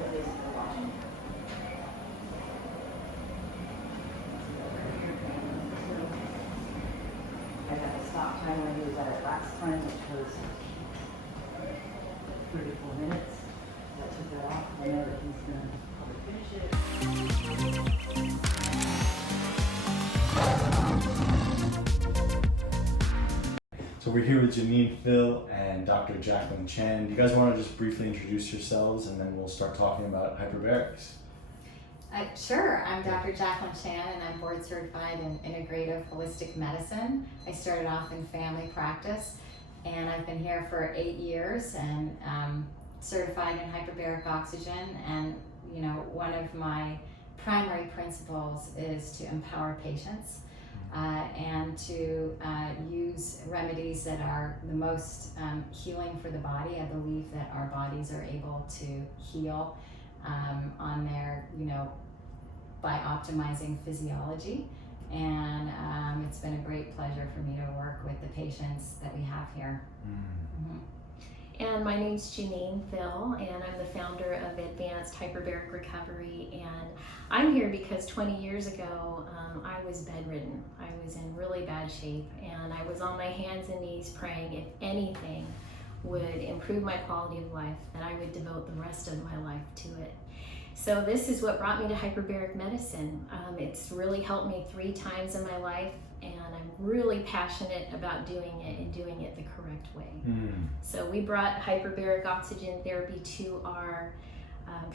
it is if you're watching. I got a stop time when he was at it last time, which was 34 minutes. I took that off. I know that he's going to probably finish it. So we're here with Janine Phil and Dr. Jacqueline Chan. Do you guys want to just briefly introduce yourselves and then we'll start talking about hyperbarics? Sure, I'm Dr. Jacqueline Chan and I'm board certified in integrative holistic medicine. I started off in family practice and I've been here for 8 years and certified in hyperbaric oxygen, and you know, one of my primary principles is to empower patients and to use remedies that are the most healing for the body. I believe that our bodies are able to heal on their, you know, by optimizing physiology. And it's been a great pleasure for me to work with the patients that we have here. Mm-hmm. And my name's Janine Phil, and I'm the founder of Advanced Hyperbaric Recovery. And I'm here because 20 years ago, I was bedridden. I was in really bad shape, and I was on my hands and knees praying if anything would improve my quality of life, that I would devote the rest of my life to it. So this is what brought me to hyperbaric medicine. It's really helped me 3 times in my life, and I'm really passionate about doing it and doing it the correct way. So we brought hyperbaric oxygen therapy to our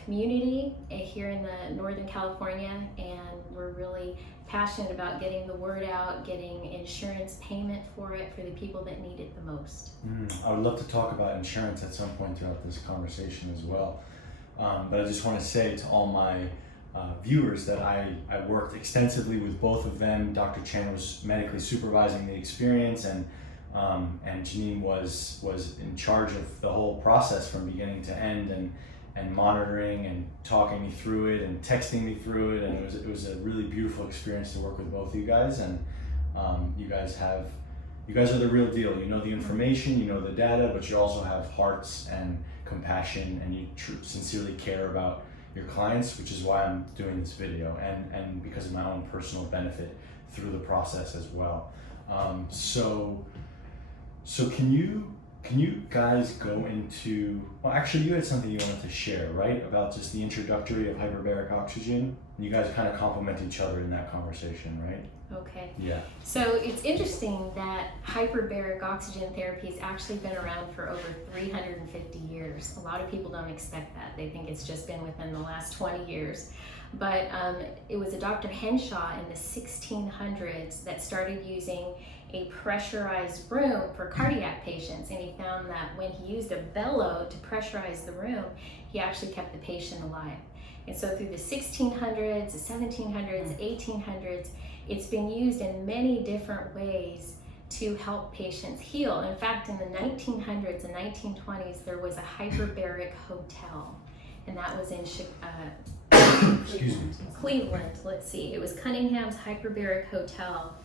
community here in the Northern California, and we're really passionate about getting the word out, getting insurance payment for it for the people that need it the most. I would love to talk about insurance at some point throughout this conversation as well. But I just want to say to all my viewers that I worked extensively with both of them. Dr. Chan was medically supervising the experience, and Janine was in charge of the whole process from beginning to end, and monitoring and talking me through it and texting me through it, and it was a really beautiful experience to work with both of you guys. And you guys are the real deal. You know the information, you know the data, but you also have hearts and compassion, and you sincerely care about your clients, which is why I'm doing this video, and because of my own personal benefit through the process as well. So can you guys go into, well, actually you had something you wanted to share, right? About just the introductory of hyperbaric oxygen. You guys kind of complement each other in that conversation, right? Okay. Yeah. So it's interesting that hyperbaric oxygen therapy has actually been around for over 350 years. A lot of people don't expect that. They think it's just been within the last 20 years. But it was a Dr. Henshaw in the 1600s that started using a pressurized room for cardiac patients, and he found that when he used a bellow to pressurize the room, he actually kept the patient alive. And so through the 1600s, the 1700s, 1800s, it's been used in many different ways to help patients heal. In fact, in the 1900s and 1920s, there was a hyperbaric hotel, and that was in Cleveland. Let's see, it was Cunningham's Hyperbaric Hotel.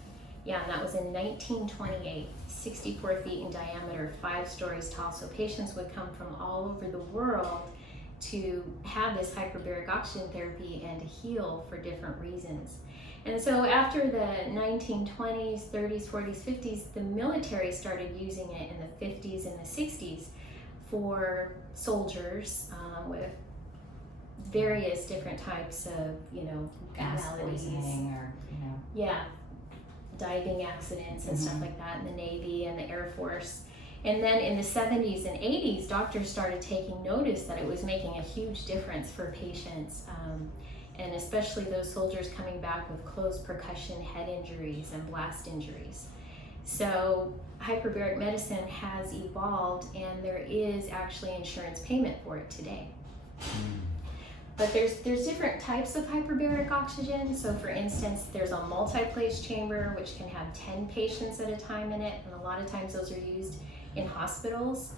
Yeah, and that was in 1928, 64 feet in diameter, 5 stories tall. So patients would come from all over the world to have this hyperbaric oxygen therapy and to heal for different reasons. And so after the 1920s, 30s, 40s, 50s, the military started using it in the 50s and the 60s for soldiers with various different types of, you know, Gas maladies. poisoning or, you know. Yeah, diving accidents and stuff like that in the Navy and the Air Force. And then in the 70s and 80s, doctors started taking notice that it was making a huge difference for patients, and especially those soldiers coming back with closed percussion head injuries and blast injuries. So hyperbaric medicine has evolved, and there is actually insurance payment for it today. But there's different types of hyperbaric oxygen. So for instance, there's a multi-place chamber, which can have 10 patients at a time in it, and a lot of times those are used in hospitals.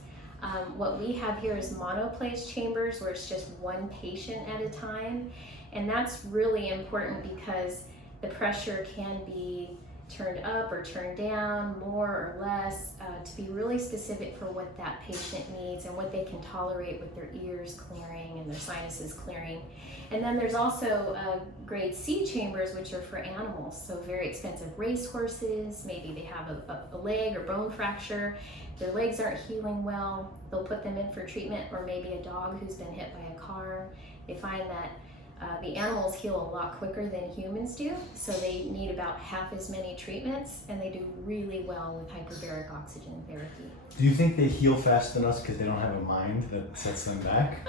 What we have here is monoplace chambers, where it's just 1 patient at a time. And that's really important because the pressure can be turned up or turned down, more or less, to be really specific for what that patient needs and what they can tolerate with their ears clearing and their sinuses clearing. And then there's also grade C chambers, which are for animals, so very expensive racehorses. Maybe they have a leg or bone fracture, their legs aren't healing well, they'll put them in for treatment, or maybe a dog who's been hit by a car. They find that the animals heal a lot quicker than humans do, so they need about half as many treatments, and they do really well with hyperbaric oxygen therapy. Do you think they heal faster than us because they don't have a mind that sets them back?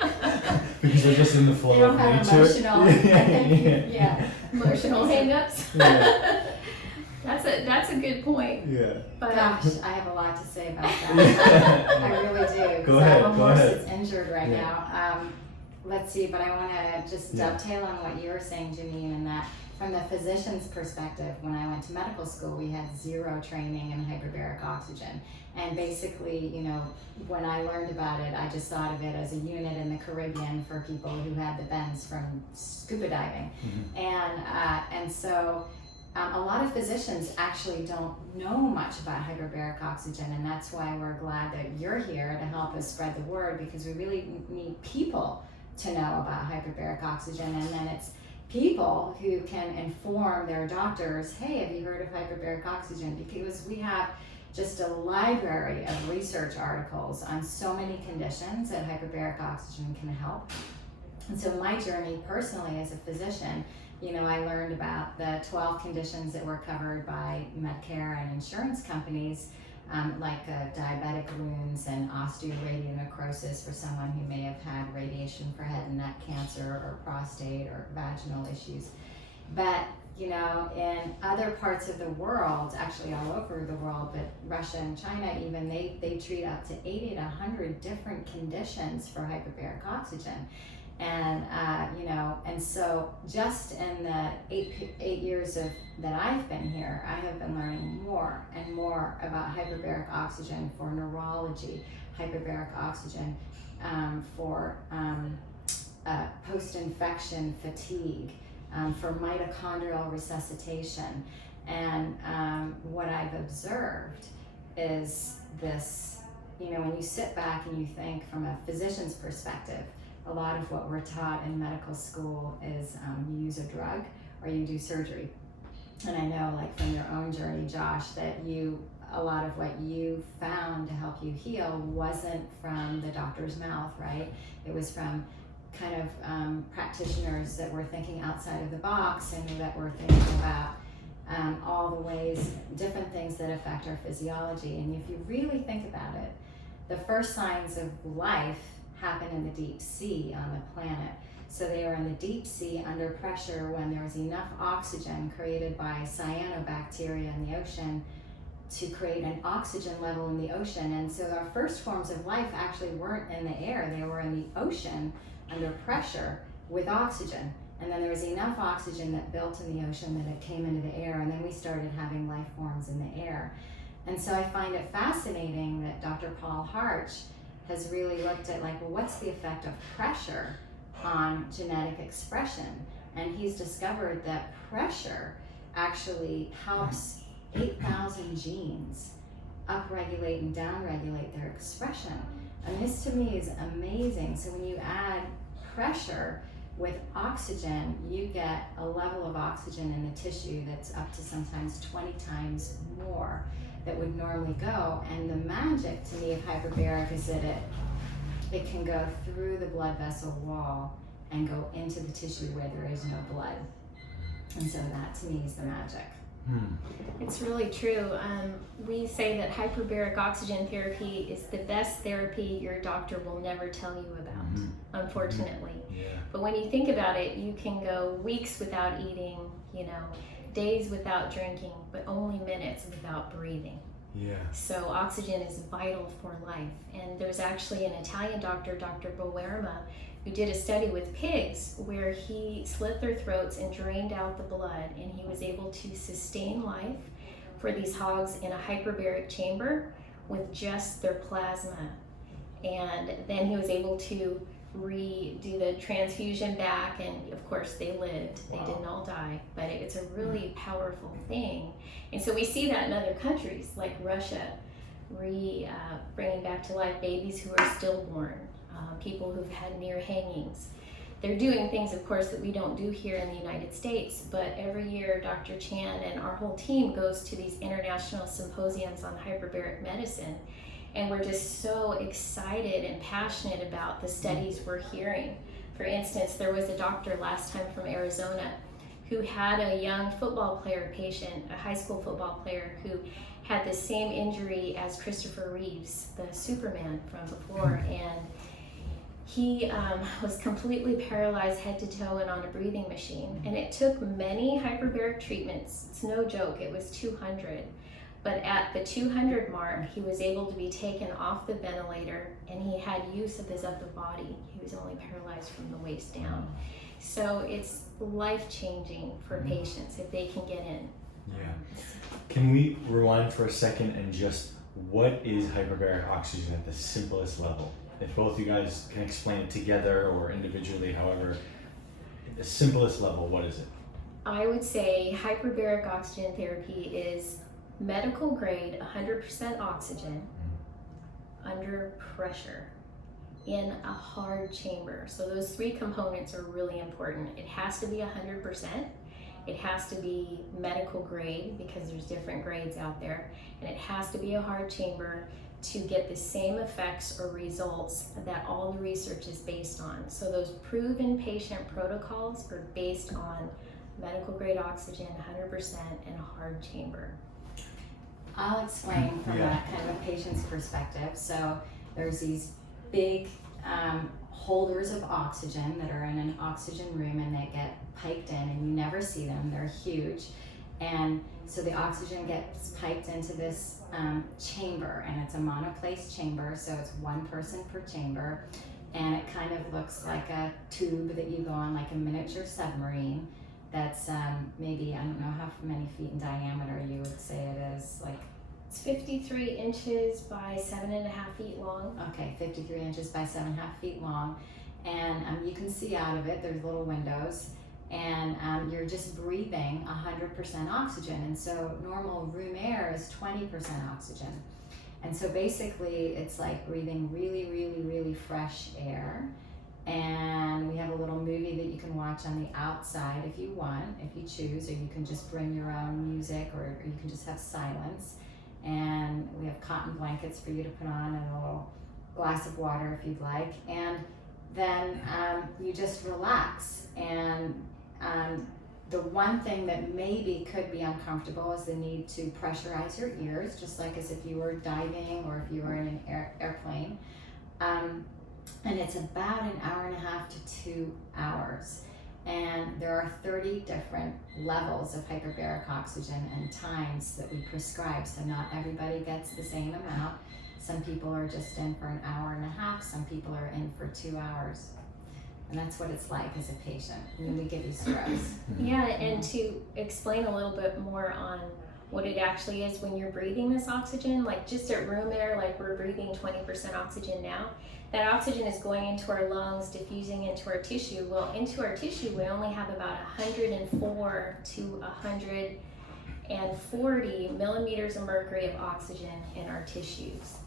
Because they're just in the flow They don't of have nature. emotional, I think, yeah. Emotional hang-ups? Yeah. That's a good point. Yeah. But Gosh, I have a lot to say about that. I really do. Go 'cause I have ahead, a go horse ahead. that's injured right Yeah. now. Let's see, but I want to just Yeah. dovetail on what you were saying, Janine, and that from the physician's perspective, when I went to medical school, we had zero training in hyperbaric oxygen. And basically, you know, when I learned about it, I just thought of it as a unit in the Caribbean for people who had the bends from scuba diving. And so a lot of physicians actually don't know much about hyperbaric oxygen, and that's why we're glad that you're here to help us spread the word, because we really need people to know about hyperbaric oxygen, and then it's people who can inform their doctors, hey, have you heard of hyperbaric oxygen? Because we have just a library of research articles on so many conditions that hyperbaric oxygen can help. And so my journey personally as a physician, you know, I learned about the 12 conditions that were covered by Medicare and insurance companies, like diabetic wounds and osteoradionecrosis for someone who may have had radiation for head and neck cancer or prostate or vaginal issues. But, you know, in other parts of the world, actually all over the world, but Russia and China even, they treat up to 80 to 100 different conditions for hyperbaric oxygen. And, you know, and so just in the eight years that I've been here, I have been learning more and more about hyperbaric oxygen for neurology, hyperbaric oxygen for post-infection fatigue, for mitochondrial resuscitation. And what I've observed is this, you know, when you sit back and you think from a physician's perspective, a lot of what we're taught in medical school is you use a drug or you do surgery. And I know, like from your own journey, Josh, that a lot of what you found to help you heal wasn't from the doctor's mouth, right? It was from kind of practitioners that were thinking outside of the box and that were thinking about all the ways, different things that affect our physiology. And if you really think about it, the first signs of life happen in the deep sea on the planet. So they are in the deep sea under pressure when there's enough oxygen created by cyanobacteria in the ocean to create an oxygen level in the ocean. And so our first forms of life actually weren't in the air, they were in the ocean under pressure with oxygen. And then there was enough oxygen that built in the ocean that it came into the air, and then we started having life forms in the air. And so I find it fascinating that Dr. Paul Harch has really looked at, like, well, what's the effect of pressure on genetic expression? And he's discovered that pressure actually helps 8,000 genes upregulate and downregulate their expression. And this to me is amazing. So when you add pressure with oxygen, you get a level of oxygen in the tissue that's up to sometimes 20 times more that would normally go. And the magic to me of hyperbaric is that it can go through the blood vessel wall and go into the tissue where there is no blood. And so that to me is the magic. It's really true. We say that hyperbaric oxygen therapy is the best therapy your doctor will never tell you about, unfortunately. Yeah. But when you think about it, you can go weeks without eating, you know, days without drinking, but only minutes without breathing. Yeah. So oxygen is vital for life. And there's actually an Italian doctor, Dr. Boerma, who did a study with pigs where he slit their throats and drained out the blood, and he was able to sustain life for these hogs in a hyperbaric chamber with just their plasma. And then he was able to redo the transfusion back, and of course they lived. They Wow. didn't all die, but it's a really powerful thing. And so we see that in other countries like Russia, bringing back to life babies who are stillborn, people who've had near hangings. They're doing things, of course, that we don't do here in the United States, but every year Dr. Chan and our whole team goes to these international symposiums on hyperbaric medicine, and we're just so excited and passionate about the studies we're hearing. For instance, there was a doctor last time from Arizona who had a young football player patient, a high school football player, who had the same injury as Christopher Reeves, the Superman from before, and he was completely paralyzed head to toe and on a breathing machine. And it took many hyperbaric treatments. It's no joke, it was 200. But at the 200 mark, he was able to be taken off the ventilator, and he had use of his upper body. He was only paralyzed from the waist down. So it's life-changing for patients if they can get in. Yeah. Can we rewind for a second and just, what is hyperbaric oxygen at the simplest level? If both you guys can explain it together or individually, however, at the simplest level, what is it? I would say hyperbaric oxygen therapy is medical grade 100% oxygen under pressure in a hard chamber. So those three components are really important. It has to be 100%. It has to be medical grade, because there's different grades out there, and it has to be a hard chamber to get the same effects or results that all the research is based on. So those proven patient protocols are based on medical grade oxygen, 100% in a hard chamber. I'll explain from a kind of a patient's perspective. So there's these big holders of oxygen that are in an oxygen room, and they get piped in, and you never see them. They're huge. And so the oxygen gets piped into this chamber, and it's a monoplace chamber, so it's one person per chamber, and it kind of looks like a tube that you go on, like a miniature submarine that's maybe, I don't know how many feet in diameter you would say it is, like, It's 53 inches by 7.5 feet long. okay, 53 inches by 7.5 feet long, and you can see out of it, there's little windows, and you're just breathing 100% oxygen. And so normal room air is 20% oxygen. And so basically it's like breathing really, really, really fresh air. And we have a little movie that you can watch on the outside if you want, if you choose, or you can just bring your own music, or you can just have silence. And we have cotton blankets for you to put on, and a little glass of water if you'd like. And then you just relax. And the one thing that maybe could be uncomfortable is the need to pressurize your ears, just like as if you were diving or if you were in an airplane. And it's about an hour and a half to 2 hours. And there are 30 different levels of hyperbaric oxygen and times that we prescribe. So not everybody gets the same amount. Some people are just in for an hour and a half. Some people are in for 2 hours. And that's what it's like as a patient. And then we give you stress. Yeah, and to explain a little bit more on what it actually is when you're breathing this oxygen, like just at room air, like we're breathing 20% oxygen now, that oxygen is going into our lungs, diffusing into our tissue. Well, into our tissue, we only have about 104 to 140 millimeters of mercury of oxygen in our tissues.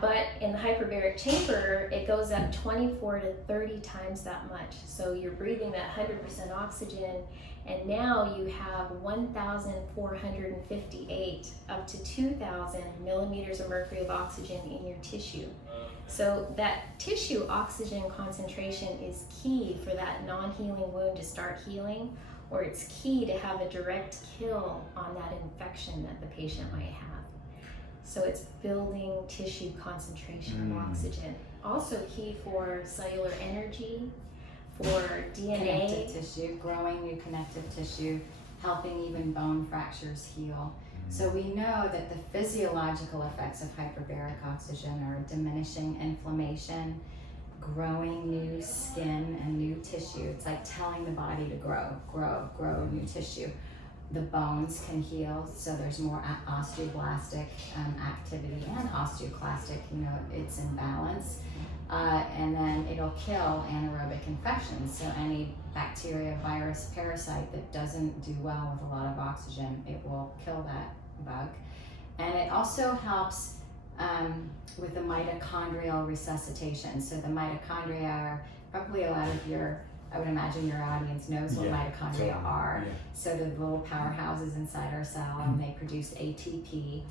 But in the hyperbaric chamber, it goes up 24 to 30 times that much. So you're breathing that 100% oxygen, and now you have 1,458 up to 2,000 millimeters of mercury of oxygen in your tissue. So that tissue oxygen concentration is key for that non-healing wound to start healing, or it's key to have a direct kill on that infection that the patient might have. So it's building tissue concentration of oxygen. Also key for cellular energy, for DNA. Connective tissue, growing new connective tissue, helping even bone fractures heal. So we know that the physiological effects of hyperbaric oxygen are diminishing inflammation, growing new skin and new tissue. It's like telling the body to grow new tissue. the bones can heal, so there's more osteoblastic activity and osteoclastic, it's in balance. And then it'll kill anaerobic infections, so any bacteria, virus, parasite that doesn't do well with a lot of oxygen, it will kill that bug. And it also helps with the mitochondrial resuscitation. So the mitochondria are probably a lot of I would imagine your audience knows what mitochondria totally. are. Yeah. So the little powerhouses inside our cell, and they produce ATP.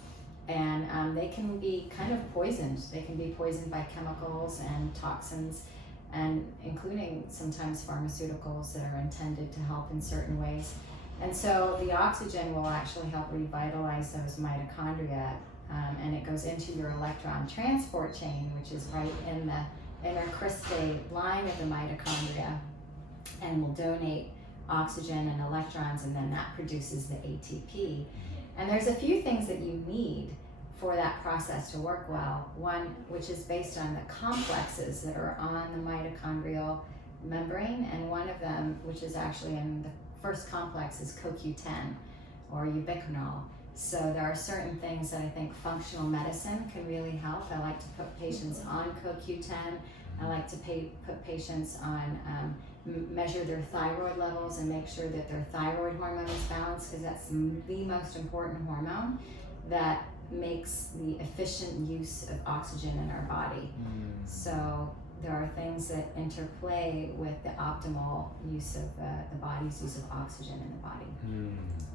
And they can be kind of poisoned. They can be poisoned by chemicals and toxins, and including sometimes pharmaceuticals that are intended to help in certain ways. And so the oxygen will actually help revitalize those mitochondria, and it goes into your electron transport chain, which is right in the intercristate line of the mitochondria, and will donate oxygen and electrons, and then that produces the ATP. And there's a few things that you need for that process to work well. One, which is based on the complexes that are on the mitochondrial membrane, and one of them, which is actually in the first complex, is CoQ10 or ubiquinol. So there are certain things that I think functional medicine can really help. I like to put patients on CoQ10. I like to put patients on, measure their thyroid levels and make sure that their thyroid hormone is balanced, because that's the most important hormone that makes the efficient use of oxygen in our body. So there are things that interplay with the optimal use of the body's use of oxygen in the body.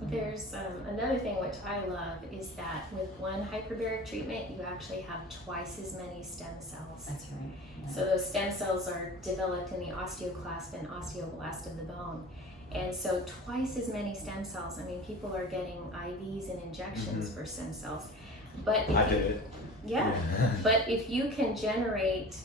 There's another thing which I love is that with one hyperbaric treatment, you actually have twice as many stem cells. That's right. Yeah. So those stem cells are developed in the osteoclast and osteoblast of the bone. And so twice as many stem cells. I mean, people are getting IVs and injections for stem cells. But I did it. Yeah. But if you can generate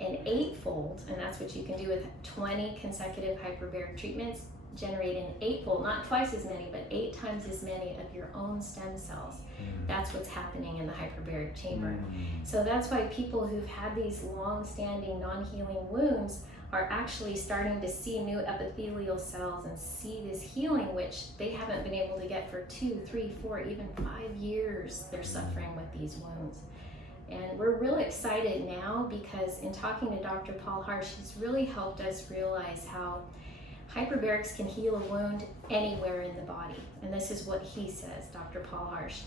an 8-fold, and that's what you can do with 20 consecutive hyperbaric treatments, generate an 8-fold, not twice as many, but 8 times as many of your own stem cells. That's what's happening in the hyperbaric chamber. So that's why people who've had these long-standing non-healing wounds are actually starting to see new epithelial cells and see this healing, which they haven't been able to get for 2, 3, 4, even 5 years. They're suffering with these wounds. And we're really excited now because in talking to Dr. Paul Harsh, he's really helped us realize how hyperbarics can heal a wound anywhere in the body. And this is what he says, Dr. Paul Harsh.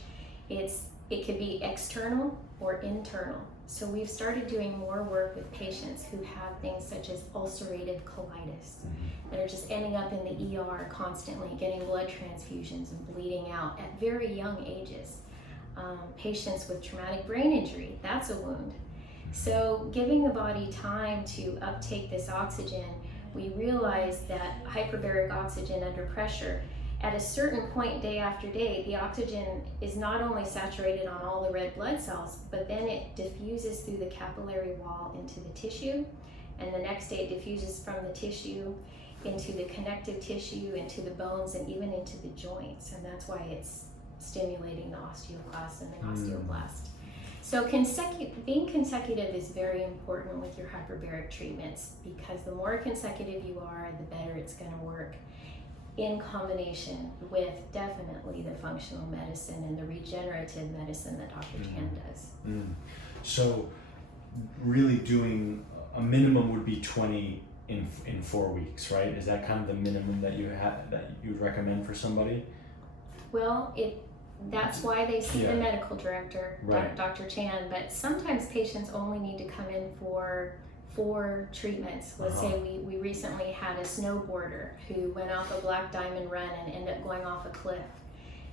It could be external or internal. So we've started doing more work with patients who have things such as ulcerative colitis that are just ending up in the ER constantly, getting blood transfusions and bleeding out at very young ages. Patients with traumatic brain injury, that's a wound. So giving the body time to uptake this oxygen, we realize that hyperbaric oxygen under pressure, at a certain point day after day, the oxygen is not only saturated on all the red blood cells, but then it diffuses through the capillary wall into the tissue, and the next day it diffuses from the tissue into the connective tissue, into the bones, and even into the joints, and that's why it's stimulating the osteoclast and the osteoblast. So being consecutive is very important with your hyperbaric treatments, because the more consecutive you are, the better it's going to work, in combination with definitely the functional medicine and the regenerative medicine that Dr. Chan does. So really doing a minimum would be 20 in 4 weeks, right? Is that kind of the minimum that you would recommend for somebody? Well, that's why they see the medical director, right. Dr. Chan, but sometimes patients only need to come in for 4 treatments. Let's say we recently had a snowboarder who went off a black diamond run and ended up going off a cliff.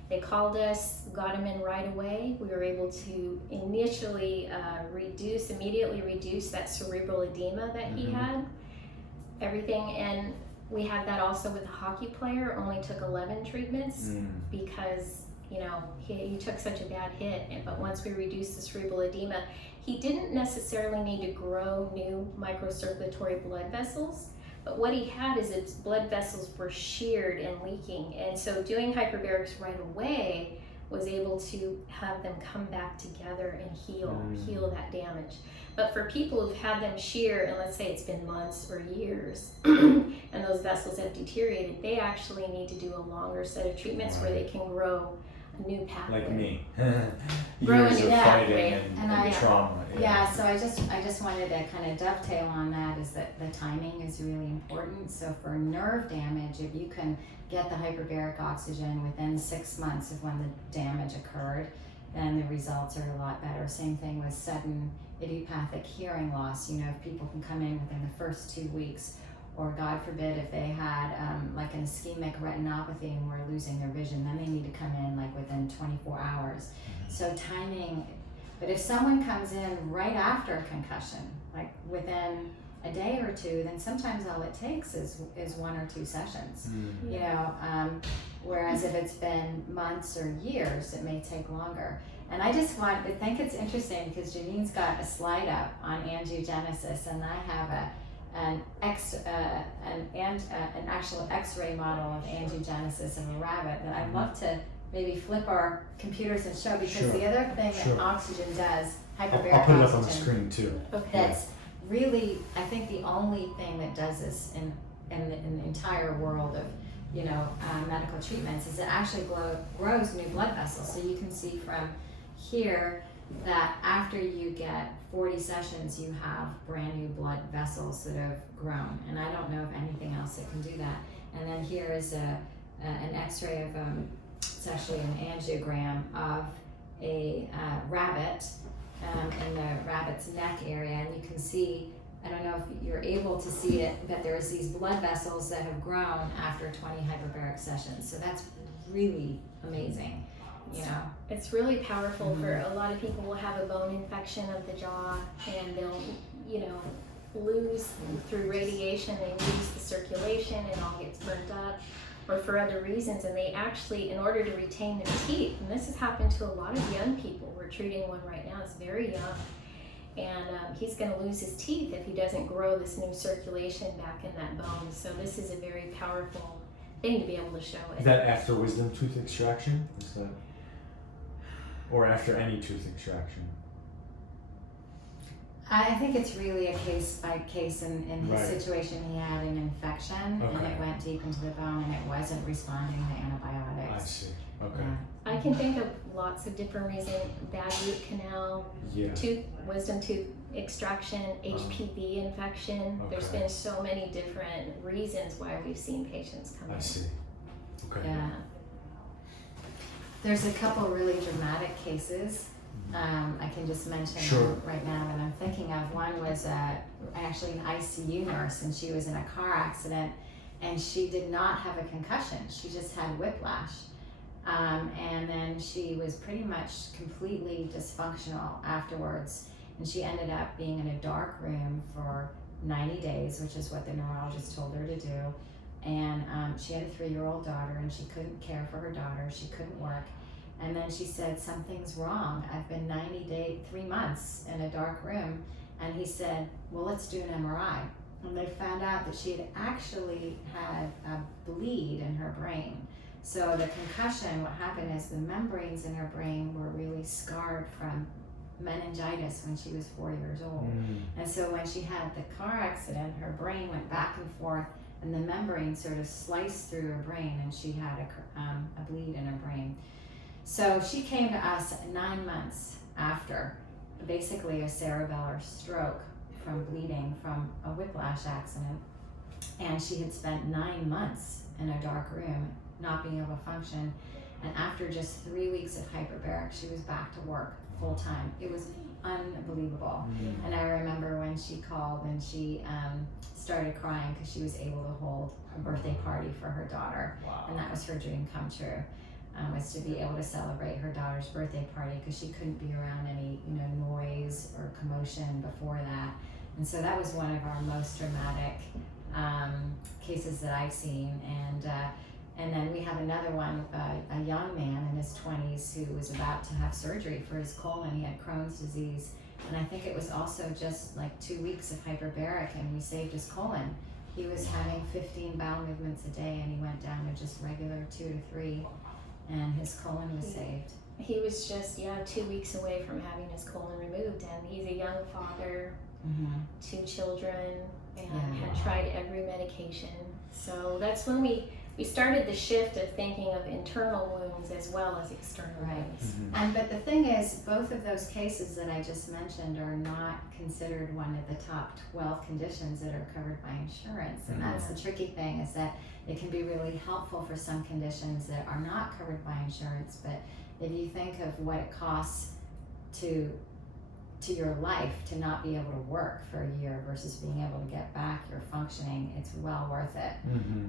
They called us, got him in right away. We were able to initially immediately reduce that cerebral edema that he had, everything. And we had that also with a hockey player, only took 11 treatments because he took such a bad hit. But once we reduced the cerebral edema, he didn't necessarily need to grow new microcirculatory blood vessels, but what he had is his blood vessels were sheared and leaking. And so doing hyperbarics right away was able to have them come back together and heal that damage. But for people who've had them shear, and let's say it's been months or years, and those vessels have deteriorated, they actually need to do a longer set of treatments where they can grow a new pathway. Like me. Grow a Years new of pathway. fighting And and I- trauma. Yeah, so I just wanted to kind of dovetail on that, is that the timing is really important. So for nerve damage, if you can get the hyperbaric oxygen within 6 months of when the damage occurred, then the results are a lot better. Same thing with sudden idiopathic hearing loss. You know, if people can come in within the first 2 weeks, or God forbid if they had like an ischemic retinopathy and were losing their vision, then they need to come in like within 24 hours. So timing, but if someone comes in right after a concussion, like within a day or two, then sometimes all it takes is 1 or 2 sessions. You know, whereas if it's been months or years, it may take longer. And I just think it's interesting because Janine's got a slide up on angiogenesis, and I have an actual X-ray model of angiogenesis of a rabbit that I'd love to maybe flip our computers and show, because the other thing that oxygen does, hyperbaric I'll put it up on the oxygen, screen too. Okay. that's really, I think, the only thing that does this in the entire world of, you know, medical treatments, is it actually grows new blood vessels. So you can see from here that after you get 40 sessions, you have brand new blood vessels that have grown. And I don't know of anything else that can do that. And then here is an X-ray of, it's actually an angiogram of a rabbit in the rabbit's neck area. And you can see, I don't know if you're able to see it, but there's these blood vessels that have grown after 20 hyperbaric sessions. So that's really amazing. You know, it's really powerful. For a lot of people will have a bone infection of the jaw, and they'll, you know, lose through radiation, they lose the circulation, it all gets burnt up, or for other reasons, and they actually, in order to retain their teeth, and this has happened to a lot of young people, we're treating one right now, it's very young, and he's going to lose his teeth if he doesn't grow this new circulation back in that bone. So this is a very powerful thing to be able to show it. Is that after wisdom tooth extraction? Is that, or after any tooth extraction? I think it's really a case by case. In his situation, he had an infection and it went deep into the bone and it wasn't responding to antibiotics. I see. Okay. Yeah. I can think of lots of different reasons: bad root canal, wisdom tooth extraction, HPV infection. There's been so many different reasons why we've seen patients come in. I see. Okay. Yeah. There's a couple really dramatic cases. I can just mention right now that I'm thinking of. One was actually an ICU nurse, and she was in a car accident, and she did not have a concussion. She just had whiplash. And then she was pretty much completely dysfunctional afterwards. And she ended up being in a dark room for 90 days, which is what the neurologist told her to do. And she had a 3-year-old daughter, and she couldn't care for her daughter. She couldn't work. And then she said, something's wrong. I've been 3 months in a dark room. And he said, well, let's do an MRI. And they found out that she had actually had a bleed in her brain. So the concussion, what happened is the membranes in her brain were really scarred from meningitis when she was 4 years old. And so when she had the car accident, her brain went back and forth, and the membrane sort of sliced through her brain, and she had a bleed in her brain. So she came to us 9 months after basically a cerebellar stroke from bleeding from a whiplash accident. And she had spent 9 months in a dark room, not being able to function. And after just 3 weeks of hyperbaric, she was back to work full time. It was unbelievable. And I remember when she called and she started crying because she was able to hold a birthday party for her daughter. And that was her dream come true. Was to be able to celebrate her daughter's birthday party, because she couldn't be around any, noise or commotion before that. And so that was one of our most dramatic cases that I've seen. And then we have another one, a young man in his 20s who was about to have surgery for his colon. He had Crohn's disease, and I think it was also just like 2 weeks of hyperbaric, and we saved his colon. He was having 15 bowel movements a day, and he went down to just regular 2 to 3. and his colon was saved. He was just 2 weeks away from having his colon removed, and he's a young father, 2 children, and had tried every medication. So that's when we started the shift of thinking of internal wounds as well as external wounds. But the thing is, both of those cases that I just mentioned are not considered one of the top 12 conditions that are covered by insurance. And that's the tricky thing, is that it can be really helpful for some conditions that are not covered by insurance. But if you think of what it costs to your life to not be able to work for a year versus being able to get back your functioning, it's well worth it,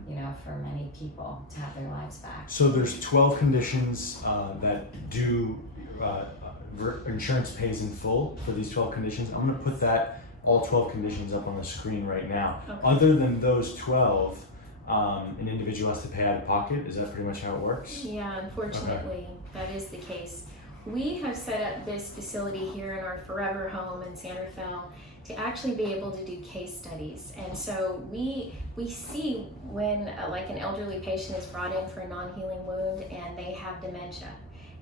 you know, for many people to have their lives back. So there's 12 conditions that do insurance pays in full for these 12 conditions. I'm going to put all 12 conditions up on the screen right now. Okay. Other than those 12, an individual has to pay out of pocket. Is that pretty much how it works? Yeah, unfortunately, that is the case. We have set up this facility here in our forever home in San Rafael to actually be able to do case studies. And so we see when like an elderly patient is brought in for a non-healing wound and they have dementia.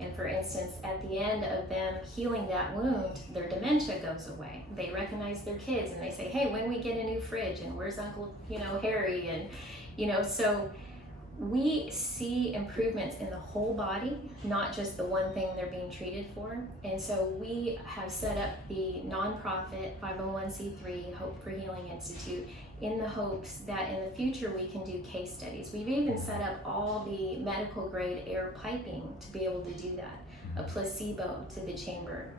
And for instance, at the end of them healing that wound, their dementia goes away. They recognize their kids and they say, hey, when we get a new fridge, and where's Uncle, Harry? And, so we see improvements in the whole body, not just the one thing they're being treated for. And so we have set up the nonprofit 501c3 Hope for Healing Institute in the hopes that in the future we can do case studies. We've even set up all the medical grade air piping to be able to do that, a placebo to the chamber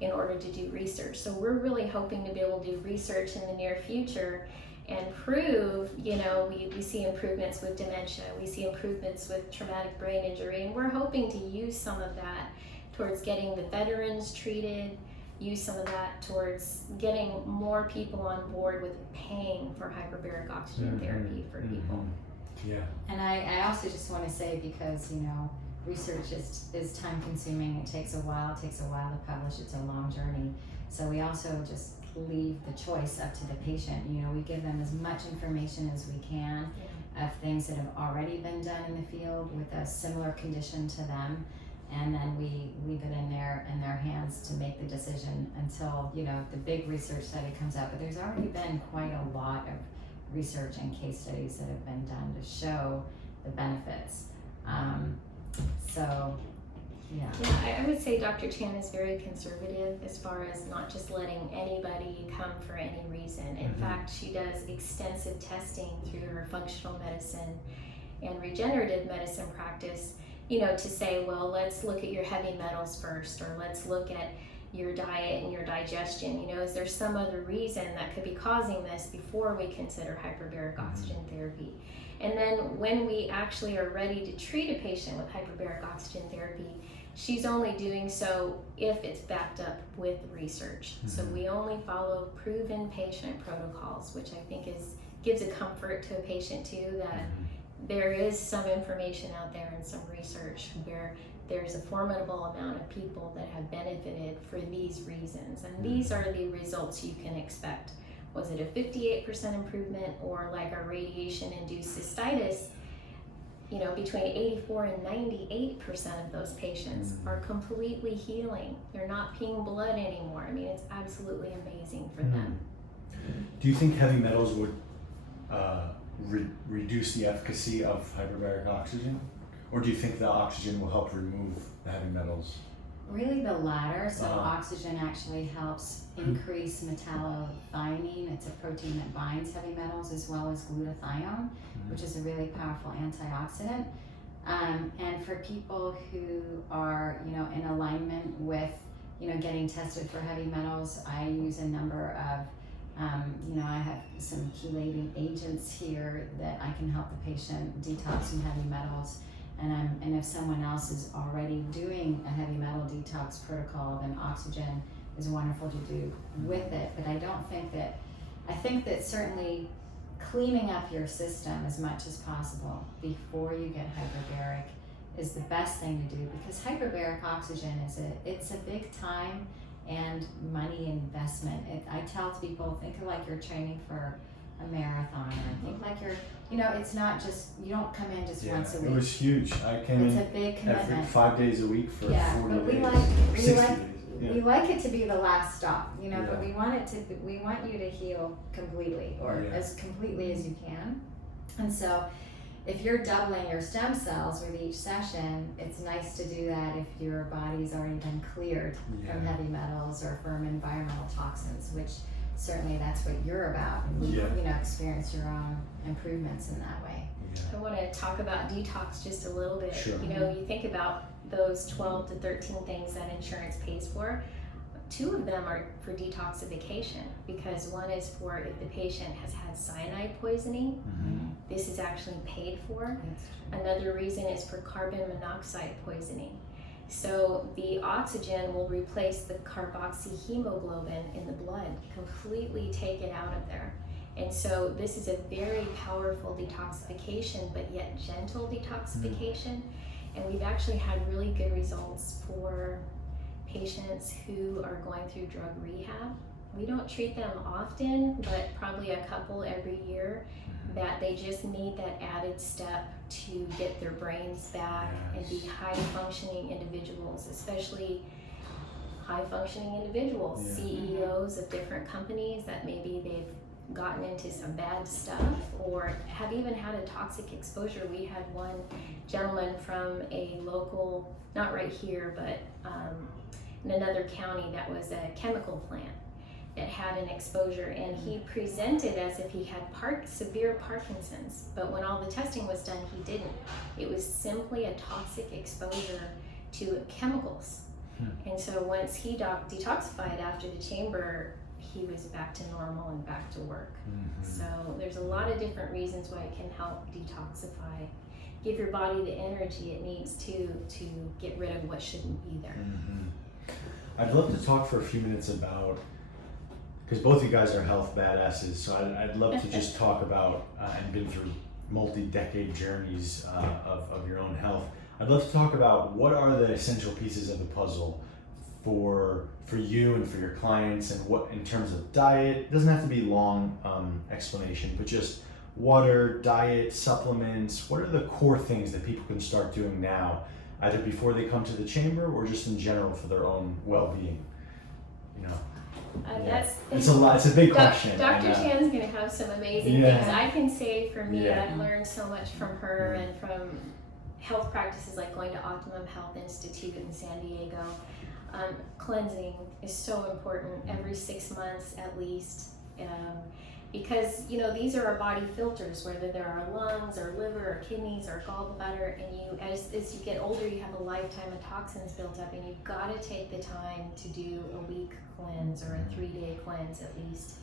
in order to do research. So we're really hoping to be able to do research in the near future and prove, we see improvements with dementia, we see improvements with traumatic brain injury, and we're hoping to use some of that towards getting the veterans treated, use some of that towards getting more people on board with paying for hyperbaric oxygen therapy for people. Yeah. And I also just want to say, because, research is time consuming, it takes a while to publish, it's a long journey. So we also just leave the choice up to the patient. We give them as much information as we can of things that have already been done in the field with a similar condition to them, and then we leave it in their hands to make the decision until the big research study comes out. But there's already been quite a lot of research and case studies that have been done to show the benefits. I would say Dr. Chan is very conservative as far as not just letting anybody come for any reason. In fact, she does extensive testing through her functional medicine and regenerative medicine practice, to say, well, let's look at your heavy metals first, or let's look at your diet and your digestion. Is there some other reason that could be causing this before we consider hyperbaric oxygen therapy? And then when we actually are ready to treat a patient with hyperbaric oxygen therapy, she's only doing so if it's backed up with research. So we only follow proven patient protocols, which I think gives a comfort to a patient too, that there is some information out there and some research where there's a formidable amount of people that have benefited for these reasons. And these are the results you can expect. Was it a 58% improvement, or like our radiation-induced cystitis, between 84 and 98% of those patients are completely healing. They're not peeing blood anymore. I mean, it's absolutely amazing for them. Do you think heavy metals would reduce the efficacy of hyperbaric oxygen? Or do you think the oxygen will help remove the heavy metals? Really the latter. So oxygen actually helps increase metallothioneine. It's a protein that binds heavy metals, as well as glutathione, which is a really powerful antioxidant. And for people who are, in alignment with, getting tested for heavy metals, I use a number of, I have some chelating agents here that I can help the patient detox from heavy metals. And if someone else is already doing a heavy metal detox protocol, then oxygen is wonderful to do with it. But I think that certainly cleaning up your system as much as possible before you get hyperbaric is the best thing to do, because hyperbaric oxygen it's a big time and money investment. I tell people, think of like you're training for a marathon, or think like you're, you know, it's not just, you don't come in just once a It week. was huge. I came It's in a big every commitment. 5 days a week for Yeah, 40 but we days. like 60 days. Yeah. We like it to be the last stop, you know, but Yeah. we want you to heal completely, or Yeah. as completely as you can. And so if you're doubling your stem cells with each session, it's nice to do that if your body's already been cleared from Yeah. heavy metals or from environmental toxins, which certainly that's what you're about, and you Yeah. you know, experience your own improvements in that way. I want to talk about detox just a little bit. Sure. You know, you think about those 12 to 13 things that insurance pays for. 2 of them are for detoxification, because one is for if the patient has had cyanide poisoning, Mhm. this is actually paid for. That's Another reason is for carbon monoxide poisoning. So the oxygen will replace the carboxyhemoglobin in the blood, completely take it out of there. And so this is a very powerful detoxification, but yet gentle detoxification. And we've actually had really good results for patients who are going through drug rehab. We don't treat them often, but probably a couple every year, that they just need that added step to get their brains back and be high functioning individuals, especially high functioning individuals, Yeah. CEOs of different companies that maybe they've gotten into some bad stuff or have even had a toxic exposure. We had one gentleman from a local, not right here, but in another county, that was a chemical plant that had an exposure, and he presented as if he had severe Parkinson's, but when all the testing was done, he didn't. It was simply a toxic exposure to chemicals. And so once he detoxified after the chamber, he was back to normal and back to work. So there's a lot of different reasons why it can help detoxify, give your body the energy it needs to get rid of what shouldn't be there. I'd love to talk for a few minutes about, because both of you guys are health badasses, so I'd love to just talk about and been through multi-decade journeys of your own health. I'd love to talk about what are the essential pieces of the puzzle for you and for your clients, and what in terms of diet. It doesn't have to be long explanation, but just water, diet, supplements. What are the core things that people can start doing now, either before they come to the chamber or just in general for their own well-being? You know. It's a lot. It's a big question. Dr. Chan's going to have some amazing things. I can say for me, I've learned so much from her and from health practices like going to Optimum Health Institute in San Diego. Cleansing is so important every 6 months at least, because you know these are our body filters, whether they're our lungs, our liver, our kidneys, our gallbladder, and you as you get older, you have a lifetime of toxins built up, and you've got to take the time to do a week cleanse or a 3-day cleanse at least,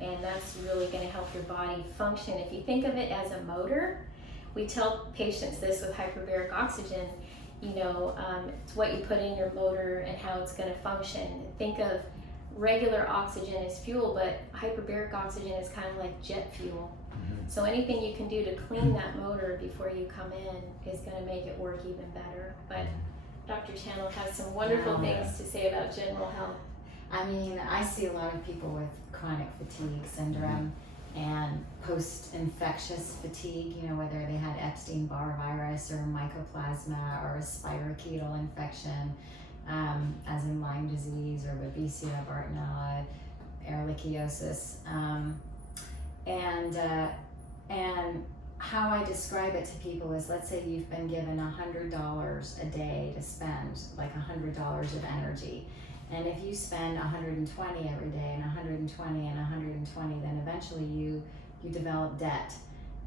and that's really going to help your body function. If you think of it as a motor, we tell patients this with hyperbaric oxygen. You know, it's what you put in your motor and how it's going to function. Think of regular oxygen as fuel, but hyperbaric oxygen is kind of like jet fuel. So anything you can do to clean that motor before you come in is going to make it work even better. But Dr. Channel has some wonderful things to say about general health. I mean, I see a lot of people with chronic fatigue syndrome and post-infectious fatigue, you know, whether they had Epstein-Barr virus or mycoplasma or a spirochetal infection, as in Lyme disease or Babesia, Bartonella, ehrlichiosis. And how I describe it to people is, let's say you've been given $100 a day to spend, like $100 of energy. And if you spend 120 every day and 120 and 120, then eventually you develop debt.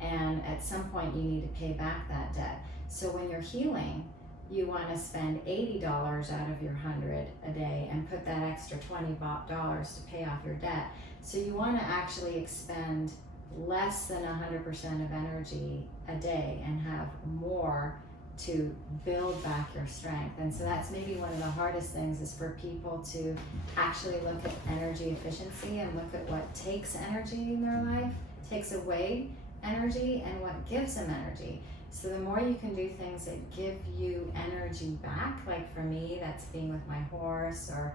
And at some point you need to pay back that debt. So when you're healing, you want to spend $80 out of your 100 a day and put that extra $20 to pay off your debt. So you want to actually expend less than 100% of energy a day and have more to build back your strength. And so that's maybe one of the hardest things, is for people to actually look at energy efficiency and look at what takes energy in their life, takes away energy, and what gives them energy. So the more you can do things that give you energy back, like for me, that's being with my horse or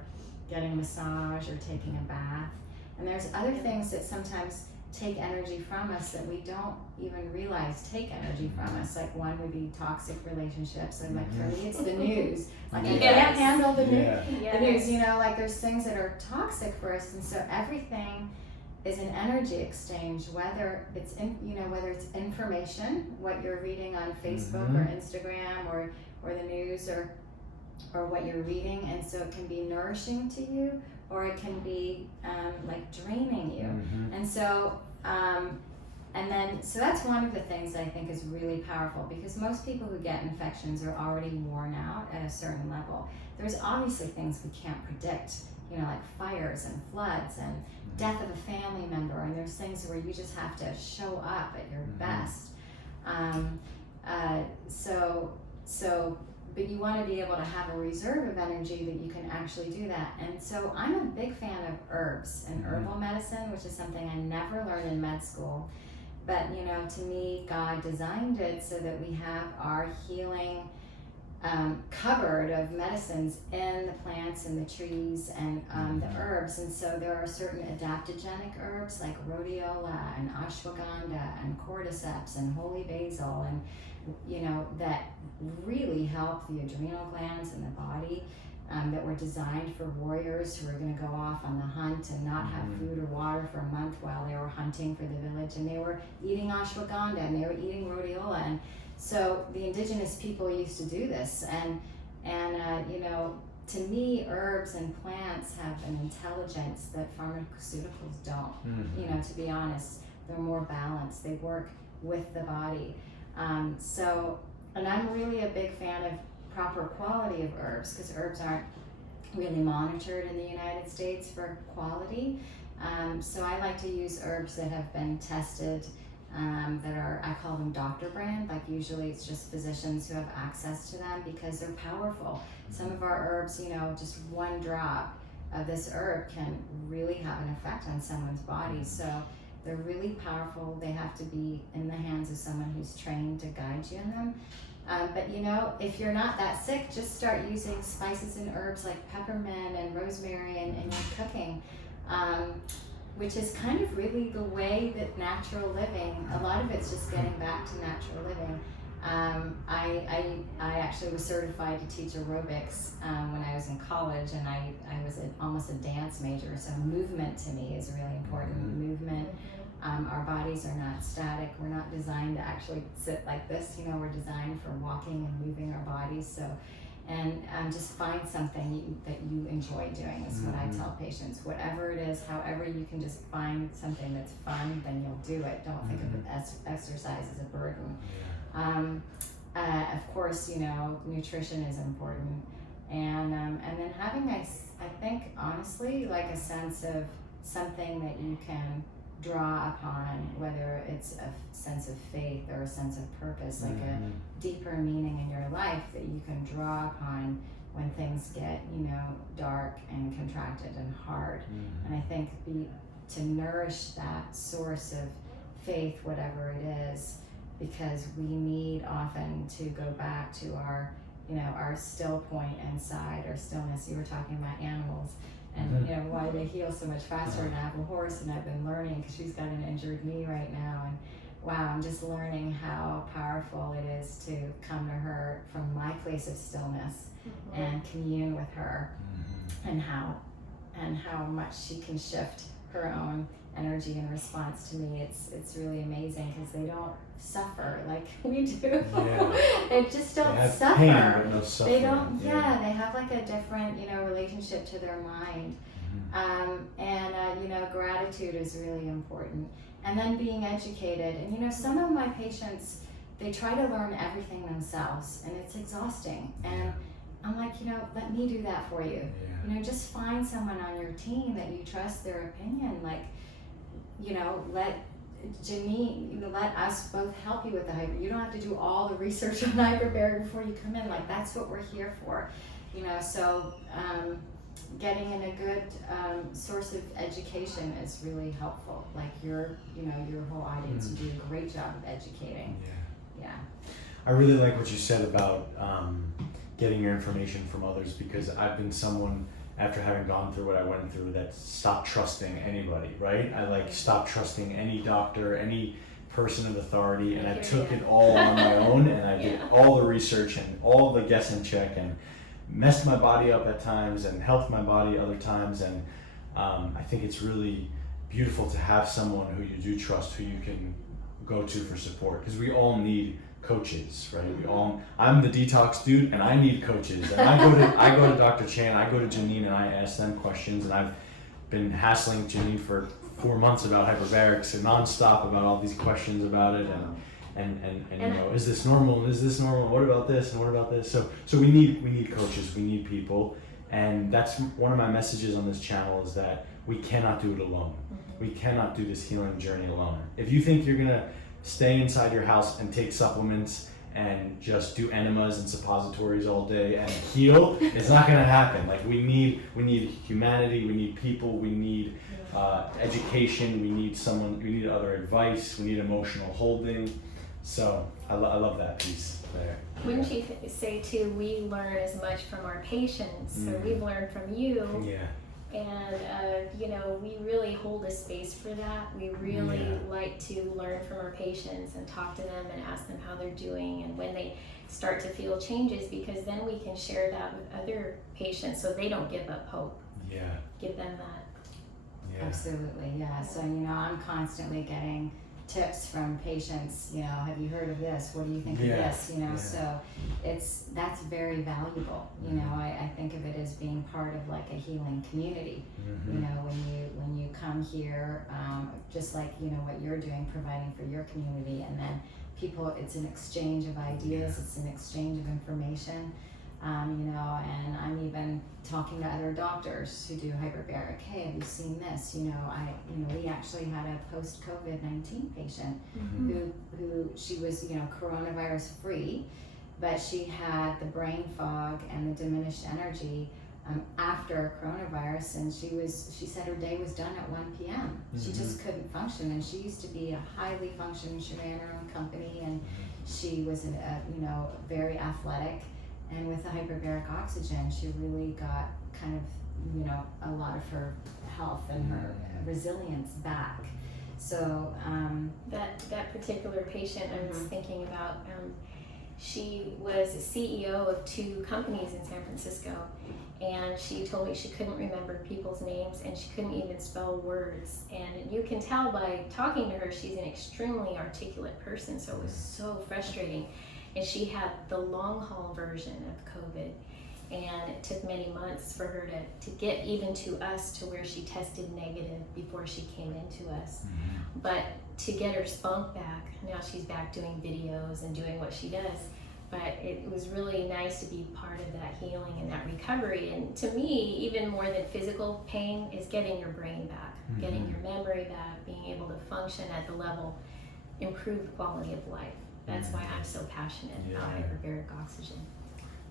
getting a massage or taking a bath. And there's other things that sometimes take energy from us that we don't even realize take energy from us. Like one would be toxic relationships, and like for me it's the news. Like I can't handle the news, you know, like there's things that are toxic for us, and so everything is an energy exchange, whether it's whether it's information, what you're reading on Facebook or Instagram or the news or what you're reading, and so it can be nourishing to you or it can be like draining you. And so so that's one of the things I think is really powerful, because most people who get infections are already worn out at a certain level. There's obviously things we can't predict, you know, like fires and floods and death of a family member, and there's things where you just have to show up at your best. But you want to be able to have a reserve of energy that you can actually do that. And so I'm a big fan of herbs and herbal medicine, which is something I never learned in med school. But, you know, to me, God designed it so that we have our healing cupboard of medicines in the plants and the trees and the herbs. And so there are certain adaptogenic herbs like rhodiola and ashwagandha and cordyceps and holy basil, and you know, that really help the adrenal glands in the body, that were designed for warriors who are going to go off on the hunt and not have food or water for a month while they were hunting for the village, and they were eating ashwagandha and they were eating rhodiola. And so the indigenous people used to do this, and you know, to me, herbs and plants have an intelligence that pharmaceuticals don't. You know, to be honest, they're more balanced. They work with the body. And I'm really a big fan of proper quality of herbs, because herbs aren't really monitored in the United States for quality. So I like to use herbs that have been tested, that are, I call them doctor brand, like usually it's just physicians who have access to them because they're powerful. Some of our herbs, you know, just one drop of this herb can really have an effect on someone's body. So they're really powerful. They have to be in the hands of someone who's trained to guide you in them. But you know, if you're not that sick, just start using spices and herbs like peppermint and rosemary in your cooking, which is kind of really the way that natural living, a lot of it's just getting back to natural living. I actually was certified to teach aerobics when I was in college, and I was almost a dance major, so movement to me is really important. Movement. Our bodies are not static. We're not designed to actually sit like this. You know, we're designed for walking and moving our bodies. So, and just find something that you enjoy doing is what I tell patients. Whatever it is, however you can just find something that's fun, then you'll do it. Don't think of exercise as a burden. Of course, you know, nutrition is important, and then having I think honestly like a sense of something that you can draw upon, whether it's a sense of faith or a sense of purpose, like a deeper meaning in your life that you can draw upon when things get, you know, dark and contracted and hard. And I think to nourish that source of faith, whatever it is, because we need often to go back to our, you know, our still point inside, our stillness. You were talking about animals and you know why they heal so much faster. And I have a horse, and I've been learning because she's got an injured knee right now, and wow, I'm just learning how powerful it is to come to her from my place of stillness and commune with her, and how much she can shift her own energy in response to me. It's really amazing because they don't suffer like we do. They just don't suffer. Pain, but no suffering. They don't. Yeah, they have like a different, you know, relationship to their mind. You know, gratitude is really important. And then being educated. And you know, some of my patients, they try to learn everything themselves, and it's exhausting. And I'm like, you know, let me do that for you. You know, just find someone on your team that you trust their opinion. Like, you know, let Janine, you know, let us both help you with the hyper. You don't have to do all the research on hyperbaric before you come in. Like, that's what we're here for. You know, so getting in a good source of education is really helpful. Like your whole audience, you do a great job of educating. I really like what you said about getting your information from others, because I've been someone after having gone through what I went through, that stopped trusting anybody, right? I like stopped trusting any doctor, any person of authority, and I took it all on my own, and I did all the research and all the guess and check, and messed my body up at times and helped my body other times. And I think it's really beautiful to have someone who you do trust, who you can go to for support, because we all need coaches, right? I'm the detox dude, and I need coaches. And I go to Dr. Chan, I go to Janine, and I ask them questions. And I've been hassling Janine for 4 months about hyperbarics and nonstop about all these questions about it, and you know, is this normal? Is this normal? What about this? And what about this? So we need coaches. We need people, and that's one of my messages on this channel, is that we cannot do it alone. We cannot do this healing journey alone. If you think you're gonna stay inside your house and take supplements and just do enemas and suppositories all day and heal, it's not gonna happen. Like we need humanity, we need people, we need education, we need other advice, we need emotional holding. So I love that piece there. Wouldn't you say too, we learn as much from our patients, so we've learned from you. Yeah. And you know, we really hold a space for that. We really like to learn from our patients and talk to them and ask them how they're doing and when they start to feel changes, because then we can share that with other patients so they don't give up hope. Yeah. Give them that. Yeah. Absolutely, yeah. So, you know, I'm constantly getting tips from patients, you know, have you heard of this? What do you think of this? You know, so that's very valuable. You know, I think of it as being part of like a healing community. You know, when you come here, just like, you know, what you're doing, providing for your community, and then people, it's an exchange of ideas, it's an exchange of information. You know, and I'm even talking to other doctors who do hyperbaric. Hey, have you seen this? You know, we actually had a post-COVID-19 patient who she was, you know, coronavirus free, but she had the brain fog and the diminished energy after coronavirus, and she said her day was done at 1 p.m. She just couldn't function, and she used to be a highly functioning. She ran her own company, and she was, you know, very athletic. And with the hyperbaric oxygen, she really got kind of, you know, a lot of her health and her resilience back. So that particular patient I was thinking about, she was CEO of 2 companies in San Francisco, and she told me she couldn't remember people's names and she couldn't even spell words. And you can tell by talking to her, she's an extremely articulate person, so it was so frustrating. And she had the long haul version of COVID, and it took many months for her to get even to us, to where she tested negative before she came into us. But to get her spunk back, now she's back doing videos and doing what she does. But it was really nice to be part of that healing and that recovery. And to me, even more than physical pain, is getting your brain back, getting your memory back, being able to function at the level, improve the quality of life. That's why I'm so passionate about hyperbaric oxygen.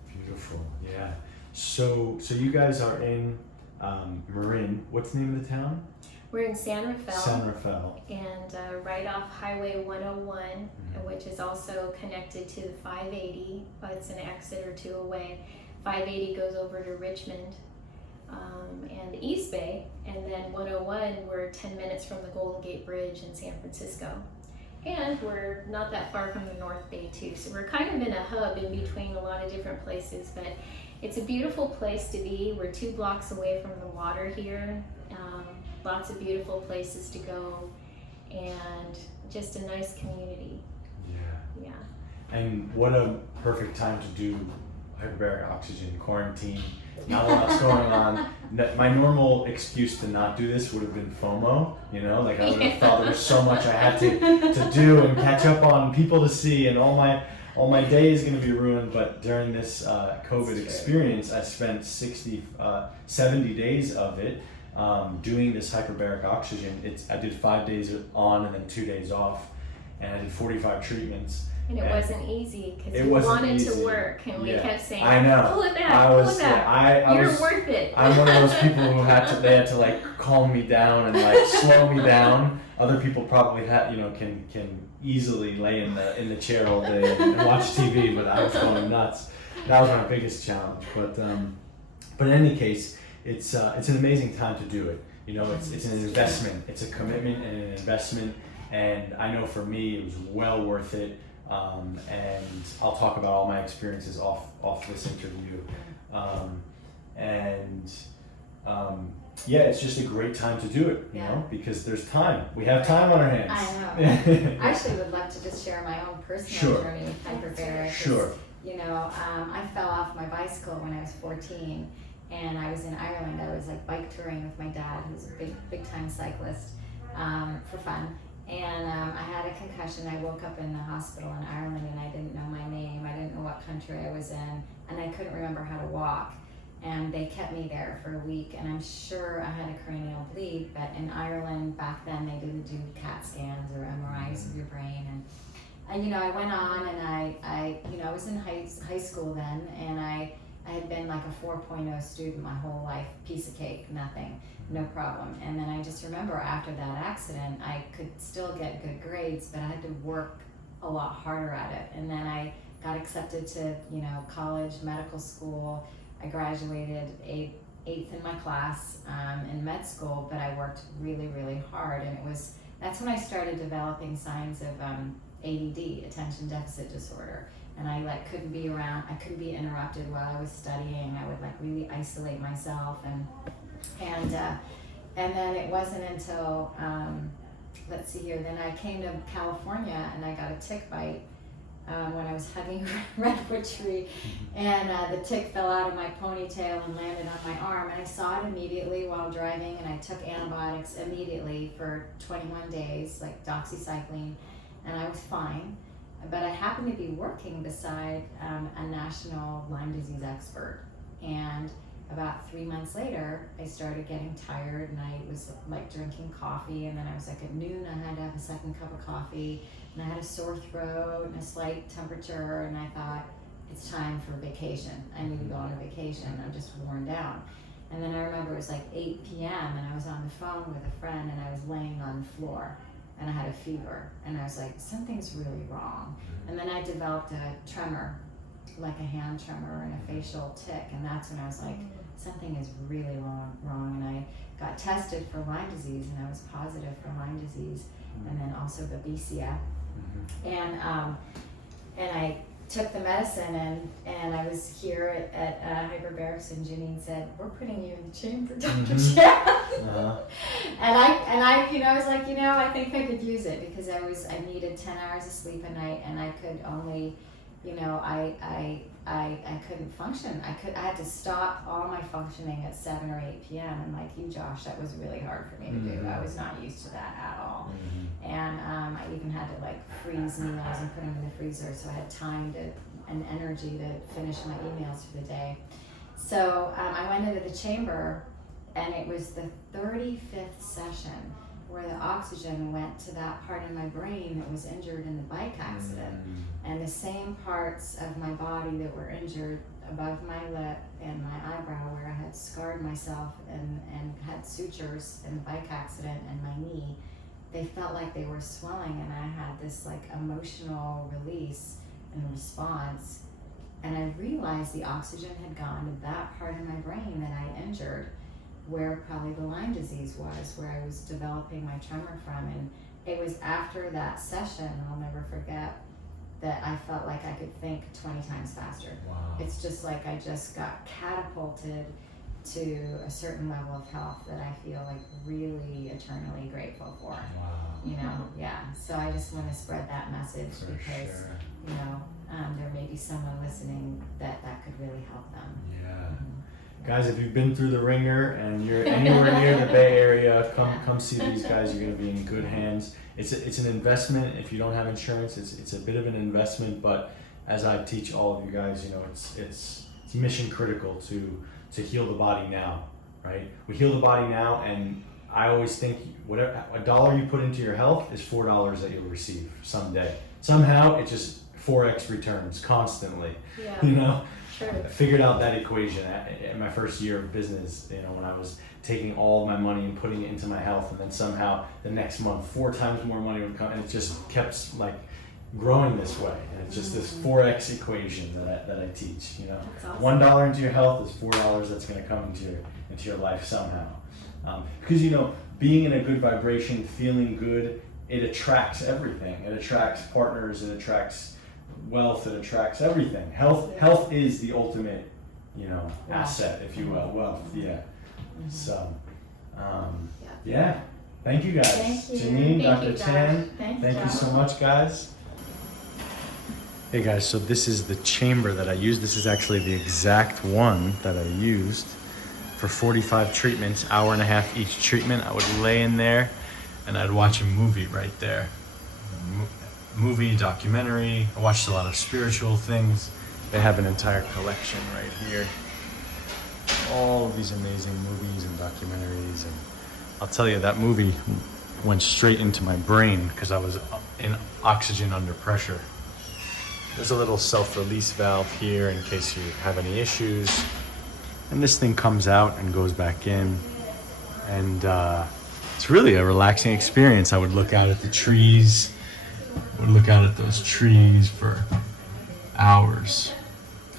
Beautiful, yeah. So you guys are in Marin. What's the name of the town? We're in San Rafael. San Rafael. And right off Highway 101, which is also connected to the 580. It's an exit or 2 away. 580 goes over to Richmond and East Bay, and then 101, we're 10 minutes from the Golden Gate Bridge in San Francisco. And we're not that far from the North Bay too. So we're kind of in a hub in between a lot of different places, but it's a beautiful place to be. We're 2 blocks away from the water here. Lots of beautiful places to go, and just a nice community. Yeah. And what a perfect time to do hyperbaric oxygen, quarantine, not a lot's going on. My normal excuse to not do this would have been FOMO, you know, like I would have thought there was so much I had to do and catch up on, people to see, and all my day is going to be ruined. But during this COVID experience, I spent 70 days of it doing this hyperbaric oxygen. I did 5 days on and then 2 days off, and I did 45 treatments. And it wasn't easy because we wanted to work, and we kept saying, I know. Pull it back, pull it back. You're worth it. I'm one of those people who they had to like calm me down and like slow me down. Other people probably can easily lay in the chair all day and watch TV, but I was going nuts. That was my biggest challenge. But in any case, it's an amazing time to do it. You know, it's an investment, it's a commitment and an investment, and I know for me it was well worth it. And I'll talk about all my experiences off this interview. Yeah, it's just a great time to do it, you know, because there's time. We have time on our hands. I know. I actually would love to just share my own personal Sure. journey with Hyperbaric. Sure. You know, I fell off my bicycle when I was 14, and I was in Ireland. I was like bike touring with my dad, who's a big time cyclist, for fun. And I had a concussion. I woke up in the hospital in Ireland, and I didn't know my name. I didn't know what country I was in, and I couldn't remember how to walk. And they kept me there for a week, and I'm sure I had a cranial bleed, but in Ireland back then they didn't do CAT scans or MRIs of your brain. And you know, I went on, and I was in high school then, and I had been like a 4.0 student my whole life, piece of cake, nothing, no problem. And then I just remember after that accident, I could still get good grades, but I had to work a lot harder at it. And then I got accepted to, you know, college, medical school. I graduated eighth in my class in med school, but I worked really, really hard. And that's when I started developing signs of ADD, attention deficit disorder. And I couldn't be around, I couldn't be interrupted while I was studying. I would really isolate myself. And then it wasn't until, let's see here, then I came to California and I got a tick bite when I was hugging a redwood tree, and the tick fell out of my ponytail and landed on my arm, and I saw it immediately while driving, and I took antibiotics immediately for 21 days, like doxycycline, and I was fine. But I happened to be working beside a national Lyme disease expert, and about 3 months later, I started getting tired, and I was like drinking coffee, and then I was like at noon, I had to have a second cup of coffee, and I had a sore throat and a slight temperature, and I thought, it's time for vacation. I need to go on a vacation. I'm just worn down. And then I remember it was like 8 p.m. and I was on the phone with a friend, and I was laying on the floor, and I had a fever, and I was like, something's really wrong. And then I developed a tremor, like a hand tremor and a facial tick, and that's when I was like, something is really wrong. And I got tested for Lyme disease, and I was positive for Lyme disease, and then also Babesia. And I took the medicine, and I was here at Hyperbaric, and Janine said, we're putting you in the chamber, Dr. Chan. And I, you know, I was like, you know, I think I could use it, because I needed 10 hours of sleep a night, and I could only, you know, I couldn't function. I had to stop all my functioning at 7 or 8 p.m. And like you, Josh, that was really hard for me to do. I was not used to that at all. And I even had to like freeze meals and put them in the freezer, so I had time and energy to finish my emails for the day. So I went into the chamber, and it was the 35th session where the oxygen went to that part of my brain that was injured in the bike accident. And the same parts of my body that were injured above my lip and my eyebrow, where I had scarred myself and had sutures in the bike accident, and my knee, they felt like they were swelling, and I had this like emotional release and response. And I realized the oxygen had gone to that part of my brain that I injured, where probably the Lyme disease was, where I was developing my tremor from. And it was after that session, I'll never forget, that I felt like I could think 20 times faster. Wow. It's just like I just got catapulted to a certain level of health that I feel like really eternally grateful for. Wow. You know, yeah. So I just want to spread that message, For because sure. you know, there may be someone listening that could really help them. Yeah. Guys, if you've been through the ringer and you're anywhere near the Bay Area, come see these guys. You're going to be in good hands. It's an investment. If you don't have insurance, it's a bit of an investment. But as I teach all of you guys, you know, it's mission critical to heal the body now, right? We heal the body now, and I always think whatever a dollar you put into your health is $4 that you'll receive someday. Somehow it just 4x returns constantly. Yeah. You know. True. I figured out that equation in my first year of business, you know, when I was taking all my money and putting it into my health, and then somehow the next month 4 times more money would come, and it just kept like growing this way. And it's just this 4x equation that I teach, you know. That's awesome. $1 into your health is $4 that's going to come into your life somehow. Because, you know, being in a good vibration, feeling good, it attracts everything. It attracts partners, it attracts wealth, it attracts everything. Health is the ultimate, you know, asset, if you will. Wealth, yeah. So, yeah. Thank you guys. Thank you. Janine, Thank Dr. you, Josh. Chan, Thank thank you you. so much, guys. Hey guys, so this is the chamber that I used. This is actually the exact one that I used for 45 treatments, hour and a half each treatment. I would lay in there and I'd watch a movie right there. Movie, documentary. I watched a lot of spiritual things. They have an entire collection right here. All of these amazing movies and documentaries. And I'll tell you, that movie went straight into my brain because I was in oxygen under pressure. There's a little self-release valve here in case you have any issues. And this thing comes out and goes back in. And it's really a relaxing experience. I would look out at the trees. I would look out at those trees for hours.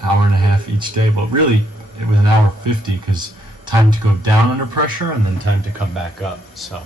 Hour and a half each day. But really, it was an hour 50 because time to go down under pressure and then time to come back up. So